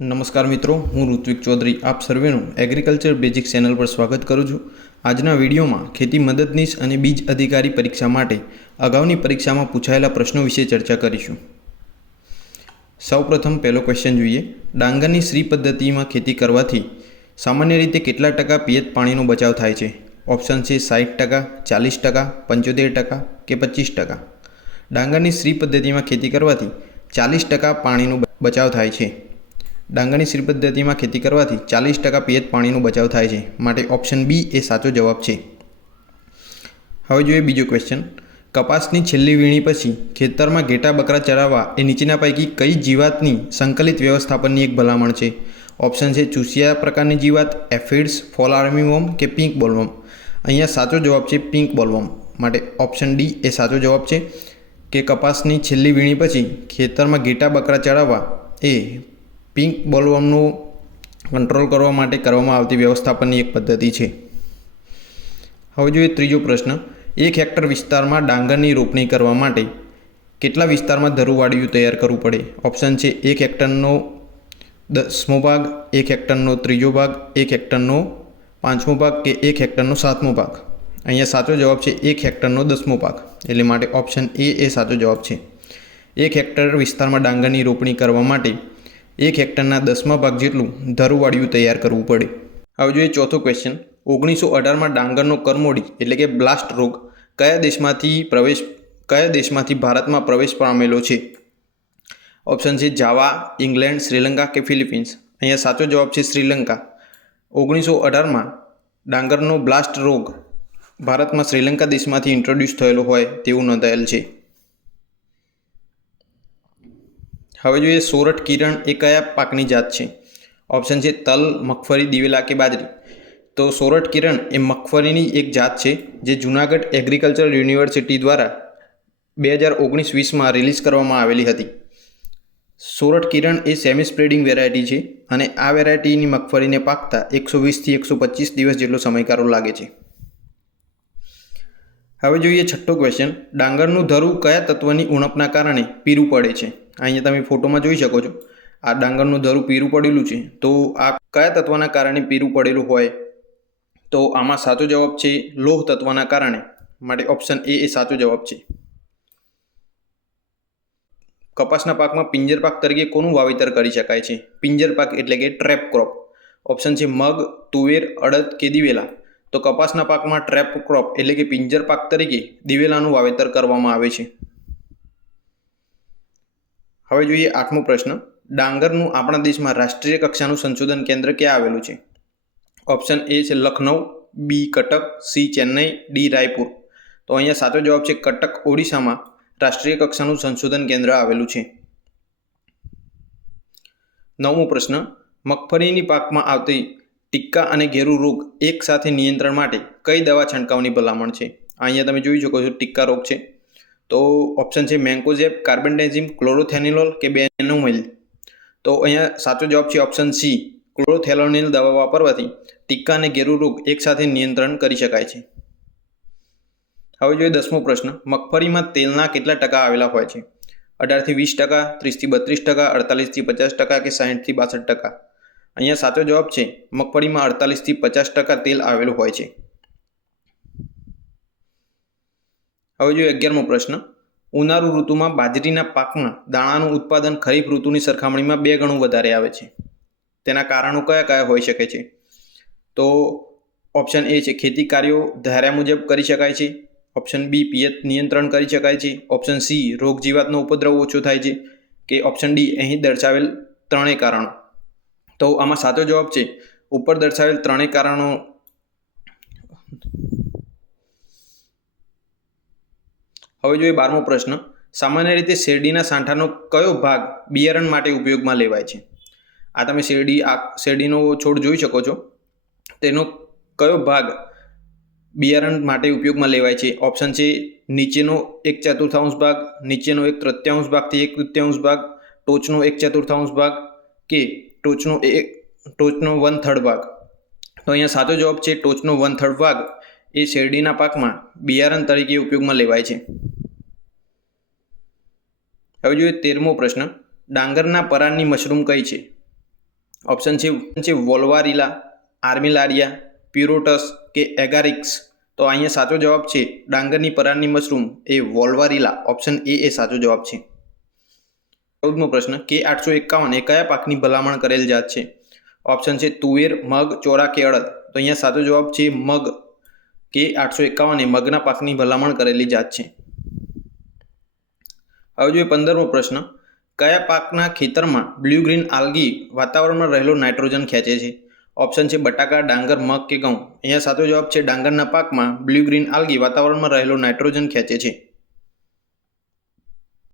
નમસ્કાર મિત્રો, હું ઋત્વિક ચૌધરી આપ સર્વેનું એગ્રીકલ્ચર બેઝિક ચેનલ પર સ્વાગત કરું છું. આજના વિડીયોમાં ખેતી મદદનીશ અને બીજ અધિકારી પરીક્ષા માટે અગાઉની પરીક્ષામાં પૂછાયેલા પ્રશ્નો વિશે ચર્ચા કરીશું. સૌપ્રથમ પહેલો ક્વેશ્ચન જોઈએ. ડાંગરની શ્રી પદ્ધતિમાં ખેતી કરવાથી સામાન્ય રીતે કેટલા ટકા પિયત પાણીનો બચાવ થાય છે? ઓપ્શન છે 60%, 40%, 75% કે 25%. ડાંગરની શ્રી પદ્ધતિમાં ખેતી કરવાથી 40% પાણીનો બચાવ થાય છે. ડાંગરની શ્રી પદ્ધતિમાં ખેતી કરવાથી 40% પિયત પાણીનો બચાવ થાય છે, માટે ઓપ્શન બી એ સાચો જવાબ છે. હવે જોઈએ બીજો ક્વેશ્ચન. કપાસની છેલ્લી વીણી પછી ખેતરમાં ઘેટા બકરા ચરાવવા એ નીચેના પૈકી કઈ જીવાતની સંકલિત વ્યવસ્થાપનની એક ભલામણ છે? ઓપ્શન છે ચૂસિયા પ્રકારની જીવાત, એફિડ્સ, ફોલ આર્મીવોર્મ કે પિંક બોલવર્મ. અહીંયા સાચો જવાબ છે પિંક બોલવર્મ, માટે ઓપ્શન ડી એ સાચો જવાબ છે કે કપાસની છેલ્લી વીણી પછી ખેતરમાં ઘેટા બકરા ચરાવવા એ પિંક બોલવર્મનો કંટ્રોલ કરવા માટે કરવામાં આવતી વ્યવસ્થાપનની એક પદ્ધતિ છે. હવે જોઈએ ત્રીજો પ્રશ્ન. 1 હેક્ટર વિસ્તારમાં ડાંગરની રોપણી કરવા માટે કેટલા વિસ્તારમાં ધરુવાડિયું તૈયાર કરવું પડે? ઓપ્શન છે 1 હેક્ટરનો 10મો ભાગ, 1 હેક્ટરનો 3જો ભાગ, 1 હેક્ટરનો 5મો ભાગ કે 1 હેક્ટરનો 7મો ભાગ. અહીંયા સાચો જવાબ છે 1 હેક્ટરનો 10મો ભાગ, એટલે માટે ઓપ્શન એ સાચો જવાબ છે. 1 હેક્ટર વિસ્તારમાં ડાંગરની રોપણી કરવા માટે 1 હેક્ટરના 10મા ભાગ જેટલું ધરુવાડિયું તૈયાર કરવું પડે. હવે જોઈએ ચોથો ક્વેશ્ચન. 1918માં ડાંગરનો કરમોડી એટલે કે બ્લાસ્ટ રોગ કયા દેશમાંથી ભારતમાં પ્રવેશ પામેલો છે? ઓપ્શન છે જાવા, ઇંગ્લેન્ડ, શ્રીલંકા કે ફિલિપિન્સ. અહીંયા સાચો જવાબ છે શ્રીલંકા. 1918માં ડાંગરનો બ્લાસ્ટ રોગ ભારતમાં શ્રીલંકા દેશમાંથી ઇન્ટ્રોડ્યુસ થયેલો હોય તેવું નોંધાયેલ છે. હવે જોઈએ સોરઠ કિરણ એ કયા પાકની જાત છે? ઓપ્શન છે તલ, મગફળી, દિવેલા કે બાજરી. તો સોરઠ કિરણ એ મગફળીની એક જાત છે જે જૂનાગઢ એગ્રીકલ્ચર યુનિવર્સિટી દ્વારા 2019-20માં રિલીઝ કરવામાં આવેલી હતી. સોરઠ કિરણ એ સેમી સ્પ્રેડિંગ વેરાયટી છે અને આ વેરાયટીની મગફળીને પાકતા 120થી 125 દિવસ જેટલો સમયગાળો લાગે છે. હવે જોઈએ છઠ્ઠો ક્વેશ્ચન. ડાંગરનું ધરું કયા તત્વની ઉણપના કારણે પીળું પડે છે? અહીંયા તમે ફોટોમાં જોઈ શકો છો. આ ડાંગરનું ધરું પીળું પડેલું છે, તો આ કયા તત્વના કારણે પીળું પડેલું હોય? તો આમાં સાચો જવાબ છે લોહ તત્વના કારણે, માટે ઓપ્શન એ સાચો જવાબ છે. કપાસના પાકમાં પિંજર પાક તરીકે કોનું વાવેતર કરી શકાય છે? પિંજર પાક એટલે કે ટ્રેપ ક્રોપ. ઓપ્શન છે મગ, તુવેર, અડદ કે દિવેલા. તો કપાસના પાકમાં ટ્રેપ ક્રોપ એટલે કે પિંજર પાક તરીકે દિવેલાનું વાવેતર કરવામાં આવે છે. હવે જોઈએ 8મો પ્રશ્ન. ડાંગરનું આપણા દેશમાં રાષ્ટ્રીય કક્ષાનું સંશોધન કેન્દ્ર ક્યાં આવેલું છે? ઓપ્શન એ છે લખનઉ, બી કટક, સી ચેન્નઈ, ડી રાયપુર. તો અહીંયા સાચો જવાબ છે કટક, ઓડિશામાં રાષ્ટ્રીય કક્ષાનું સંશોધન કેન્દ્ર આવેલું છે. 9મો પ્રશ્ન. મગફળીની પાકમાં આવતી ટીક્કા અને ઘેરું રોગ એક સાથે નિયંત્રણ માટે કઈ દવા છંટકાવની ભલામણ છે? અહીંયા તમે જોઈ શકો છો ટીક્કા રોગ છે. તો ઓપ્શન છે મેન્કોઝેબ, કાર્બેન્ડાઝિમ, ક્લોરોથેનિલોલ કે બેનોમિલ. તો અહીંયા સાચો જવાબ છે ઓપ્શન સી, ક્લોરોથેલોનિલ દવા વાપરવાથી ટીક્કા અને ઘેરું રોગ એકસાથે નિયંત્રણ કરી શકાય છે. હવે જોઈએ 10મો પ્રશ્ન. મગફળીમાં તેલના કેટલા ટકા આવેલા હોય છે? 18-20%, 30-32%, 48-50% કે 60-62%. અહીંયા સાચો જવાબ છે મગફળીમાં 48-50% તેલ આવેલું હોય છે. હવે જોઈએ 11મો પ્રશ્ન. ઉનાળુ ઋતુમાં બાજરીના પાકમાં દાણાનું ઉત્પાદન ખરીફ ઋતુની સરખામણીમાં 2 ગણું વધારે આવે છે. તેના કારણો કયા કયા હોઈ શકે છે? તો ઓપ્શન એ છે ખેતી કાર્યો ધાર્યા મુજબ કરી શકાય છે. ઓપ્શન બી પિયત નિયંત્રણ કરી શકાય છે. ઓપ્શન સી રોગ જીવાતનો ઉપદ્રવ ઓછો થાય છે. કે ઓપ્શન ડી અહીં દર્શાવેલ ત્રણેય કારણો. તો આમાં સાચો જવાબ છે ઉપર દર્શાવેલ ત્રણેય કારણો. હવે જોઈએ 12મો પ્રશ્ન. સામાન્ય રીતે શેરડીના સાંઠાનો કયો ભાગ બિયારણ માટે ઉપયોગમાં લેવાય છે? આ તમે શેરડીનો છોડ જોઈ શકો છો. તેનો કયો ભાગ બિયારણ માટે ઉપયોગમાં લેવાય છે? ઓપ્શન છે નીચેનો 1/4 ભાગ, નીચેનો 1/3 ભાગથી 1/3 ભાગ, ટોચનો 1/4 ભાગ કે ટોચનો 1/3 ભાગ. તો અહીંયા સાચો જવાબ છે ટોચનો 1/3 ભાગ એ શેરડીના પાકમાં બિયારણ તરીકે ઉપયોગમાં લેવાય છે. હવે જોઈએ 13મો પ્રશ્ન. ડાંગરના પરારની મશરૂમ કઈ છે? ઓપ્શન છે વોલ્વારિલા, આર્મિલારિયા, પ્યુરોટસ કે એગારિક્સ. તો અહીંયા સાચો જવાબ છે ડાંગરની પરારની મશરૂમ એ વોલ્વારિલા. ઓપ્શન એ સાચો જવાબ છે. 14મો પ્રશ્ન કે 851 એ કયા પાકની ભલામણ કરેલ જાત છે? ઓપ્શન છે તુવેર, મગ, ચોરા કે અડદ. તો અહીંયા સાચો જવાબ છે મગ. કે 851 એ મગના પાકની ભલામણ કરેલી જાત છે. હવે જોઈએ 15મો પ્રશ્ન, કયા પાકના ખેતરમાં બ્લુ ગ્રીન આલ્ગી વાતાવરણમાં રહેલો નાઇટ્રોજન ખેંચે છે? ઓપ્શન છે બટાકા, ડાંગર, મગ કે ઘઉં. અહીંયા સાચો જવાબ છે ડાંગરના પાકમાં બ્લુ ગ્રીન આલ્ગી વાતાવરણમાં રહેલો નાઇટ્રોજન ખેંચે છે.